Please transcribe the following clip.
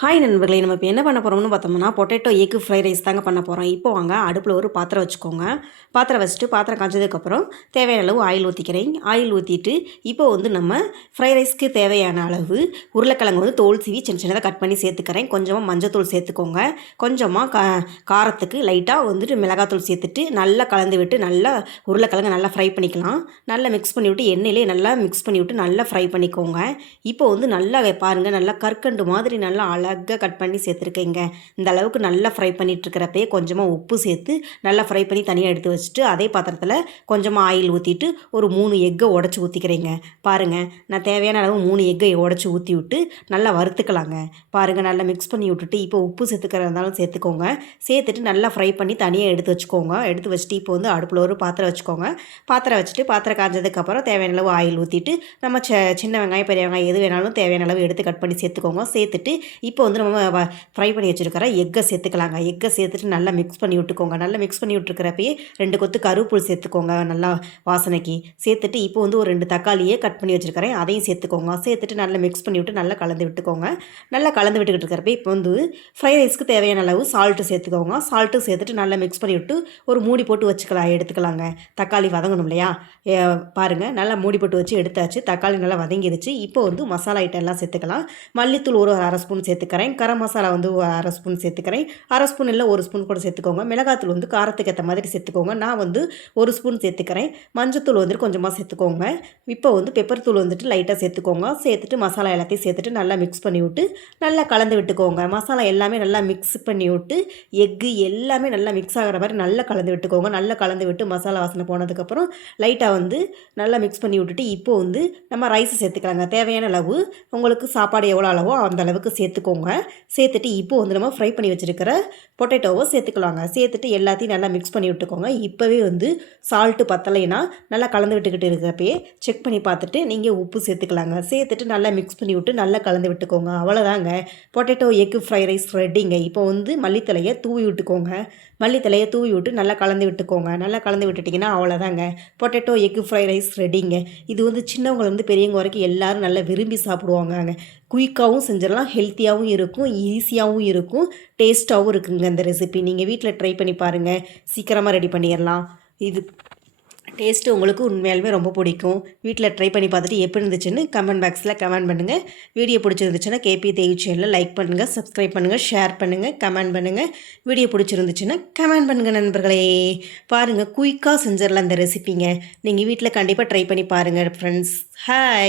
Hi நண்பர்களே, நம்ம இப்போ என்ன பண்ண போகிறோம்னு பார்த்தோம்னா பொட்டேட்டோ எக் ஃப்ரைட் ரைஸ் தாங்க பண்ண போகிறோம். இப்போ வாங்க அடுப்பில் ஒரு பாத்திரம் வச்சுக்கோங்க. பாத்திரம் வச்சுட்டு பாத்திரம் காய்ச்சதுக்கப்புறம் தேவையான அளவு ஆயில் ஊற்றிக்கிறேன். ஆயில் ஊற்றிட்டு இப்போ நம்ம ஃப்ரைட் ரைஸ்க்கு தேவையான அளவு உருளைக்கிழங்கு தோல் சீவி சின்ன சின்னதாக கட் பண்ணி சேர்த்துக்கிறேன். கொஞ்சமாக மஞ்சத்தூள் சேர்த்துக்கோங்க. கொஞ்சமாக காரத்துக்கு லைட்டாக மிளகாத்தூள் சேர்த்துட்டு நல்லா கலந்து விட்டு நல்லா உருளைக்கிழங்கு நல்லா ஃப்ரை பண்ணிக்கலாம். நல்லா மிக்ஸ் பண்ணி விட்டு எண்ணெயிலே நல்லா மிக்ஸ் பண்ணி விட்டு நல்லா ஃப்ரை பண்ணிக்கோங்க. இப்போ நல்லா பாருங்கள், நல்லா கற்கண்டு மாதிரி நல்லா அழகாக கட் பண்ணி சேர்த்துருக்கேங்க. இந்த அளவுக்கு நல்லா ஃப்ரை பண்ணிகிட்ருக்கிறப்பே கொஞ்சமாக உப்பு சேர்த்து நல்லா ஃப்ரை பண்ணி தனியாக எடுத்து வச்சுட்டு அதே பாத்திரத்தில் கொஞ்சமாக ஆயில் ஊற்றிட்டு ஒரு 3 எக்கை உடச்சி ஊற்றிக்கிறேங்க. பாருங்கள், நான் தேவையான அளவு 3 எக்கை உடச்சி ஊற்றி விட்டு நல்லா வறுத்துக்கலாங்க. பாருங்கள், நல்லா மிக்ஸ் பண்ணி விட்டுட்டு இப்போ உப்பு சேர்த்துக்கிறதாலும் சேர்த்துக்கோங்க. சேர்த்துட்டு நல்லா ஃப்ரை பண்ணி தனியாக எடுத்து வச்சுக்கோங்க. எடுத்து வச்சுட்டு இப்போ அடுப்பில் ஒரு பாத்திரம் வச்சுக்கோங்க. பாத்திரம் வச்சுட்டு பாத்திரம் காய்ஞ்சதுக்கப்புறம் தேவையான அளவு ஆயில் ஊற்றிட்டு நம்ம சின்ன வெங்காயம் பெரிய வெங்காயம் எது வேணாலும் தேவையான அளவு எடுத்து கட் பண்ணி சேர்த்துக்கோங்க. சேர்த்துட்டு இப்போ நம்ம ஃப்ரை பண்ணி வச்சுருக்கிற எக்கை சேர்த்துக்கலாங்க. எக்கை சேர்த்துட்டு நல்லா மிக்ஸ் பண்ணி விட்டுக்கோங்க. நல்லா மிக்ஸ் பண்ணி விட்டுருக்கிறப்பயே 2 கொத்து கருவேப்பிலை சேர்த்துக்கோங்க நல்லா வாசனைக்கு. சேர்த்துட்டு இப்போ ஒரு 2 தக்காளியே கட் பண்ணி வச்சுருக்கிறேன், அதையும் சேர்த்துக்கோங்க. சேர்த்துட்டு நல்லா மிக்ஸ் பண்ணி விட்டு நல்லா கலந்து விட்டுக்கோங்க. நல்லா கலந்து விட்டுக்கிட்டு இருக்கிறப்ப இப்போ ஃப்ரை ரைஸ்க்கு தேவையான அளவு சால்ட்டு சேர்த்துக்கோங்க. சால்ட்டு சேர்த்துட்டு நல்லா மிக்ஸ் பண்ணி விட்டு ஒரு மூடி போட்டு எடுத்துக்கலாங்க. தக்காளி வதங்கணும் இல்லையா? பாருங்கள், நல்லா மூடி போட்டு வச்சு எடுத்தாச்சு. தக்காளி நல்லா வதங்கிடுச்சு. இப்போ மசாலா ஐட்டம் எல்லாம் சேர்த்துக்கலாம். மல்லித்தூள் ஒரு அரை ஸ்பூன் சேர்த்துக்கிறேன். கரம் மசாலா ஒரு அரை ஸ்பூன் சேர்த்துக்கிறேன். அரை ஸ்பூன் இல்லை 1 ஸ்பூன் கூட சேர்த்துக்கோங்க. மிளகாத்தூள் காரத்துக்கு ஏற்ற மாதிரி சேர்த்துக்கோங்க. நான் 1 ஸ்பூன் சேர்த்துக்கிறேன். மஞ்சத்தூள் கொஞ்சமாக சேர்த்துக்கோங்க. இப்போ பெப்பர் தூள் லைட்டாக சேர்த்துக்கோங்க. சேர்த்துட்டு மசாலா எல்லாத்தையும் சேர்த்துட்டு நல்லா மிக்ஸ் பண்ணி விட்டு நல்லா கலந்து விட்டுக்கோங்க. மசாலா எல்லாமே நல்லா மிக்ஸ் பண்ணி விட்டு எக்கு எல்லாமே நல்லா மிக்ஸ் ஆகிற மாதிரி நல்லா கலந்து விட்டுக்கோங்க. நல்லா கலந்து விட்டு மசாலா வாசனை போனதுக்கப்புறம் லைட்டாக நல்லா மிக்ஸ் பண்ணி விட்டுட்டு இப்போ நம்ம ரைஸ் சேர்த்துக்கலாங்க. தேவையான அளவு உங்களுக்கு சாப்பாடு எவ்வளோ அளவோ அந்த அளவுக்கு சேர்த்துக்கோங்க. சேர்த்துட்டு இப்போ நம்ம ஃப்ரை பண்ணி வச்சுருக்கிற பொட்டேட்டோவை சேர்த்துக்கலாங்க. சேர்த்துட்டு எல்லாத்தையும் நல்லா மிக்ஸ் பண்ணி விட்டுக்கோங்க. இப்போவே சால்ட்டு பத்தலைன்னா நல்லா கலந்து விட்டுக்கிட்டு இருக்கிறப்பயே செக் பண்ணி பார்த்துட்டு நீங்கள் உப்பு சேர்த்துக்கலாங்க. சேர்த்துட்டு நல்லா மிக்ஸ் பண்ணி விட்டு நல்லா கலந்து விட்டுக்கோங்க. அவ்வளோதாங்க, பொட்டேட்டோ எக் ஃப்ரை ரைஸ் ரெடிங்க. இப்போ மல்லித்தலையை தூவி விட்டுக்கோங்க. மல்லித்தலையை தூவி விட்டு நல்லா கலந்து விட்டுக்கோங்க. நல்லா கலந்து விட்டுட்டிங்கன்னா அவ்வளோதாங்க, பொட்டேட்டோ எக் ஃப்ரை ரைஸ் ரெடிங்க. இது சின்னவங்க பெரியவங்க வரைக்கும் எல்லோரும் நல்லா விரும்பி சாப்பிடுவாங்க. குயிக்காகவும் செஞ்சிடலாம், ஹெல்த்தியாகவும் இருக்கும், ஈஸியாகவும் இருக்கும், டேஸ்ட்டாகவும் இருக்குங்க. இந்த ரெசிபி நீங்கள் வீட்டில் ட்ரை பண்ணி பாருங்கள். சீக்கிரமாக ரெடி பண்ணிடலாம். இது டேஸ்ட்டு உங்களுக்கு உண்மையாலுமே ரொம்ப பிடிக்கும். வீட்டில் ட்ரை பண்ணி பார்த்துட்டு எப்படி இருந்துச்சுன்னு கமெண்ட் பாக்ஸில் கமெண்ட் பண்ணுங்கள். வீடியோ பிடிச்சிருந்துச்சுன்னா கேபி தேவி சேனலில் லைக் பண்ணுங்கள், சப்ஸ்கிரைப் பண்ணுங்கள், ஷேர் பண்ணுங்கள், கமெண்ட் பண்ணுங்கள். வீடியோ பிடிச்சிருந்துச்சுன்னா கமெண்ட் பண்ணுங்கள் நண்பர்களே. பாருங்கள், குயிக்காக செஞ்சிடலாம் இந்த ரெசிபிங்க. நீங்கள் வீட்டில் கண்டிப்பாக ட்ரை பண்ணி பாருங்கள் ஃப்ரெண்ட்ஸ். ஹாய்.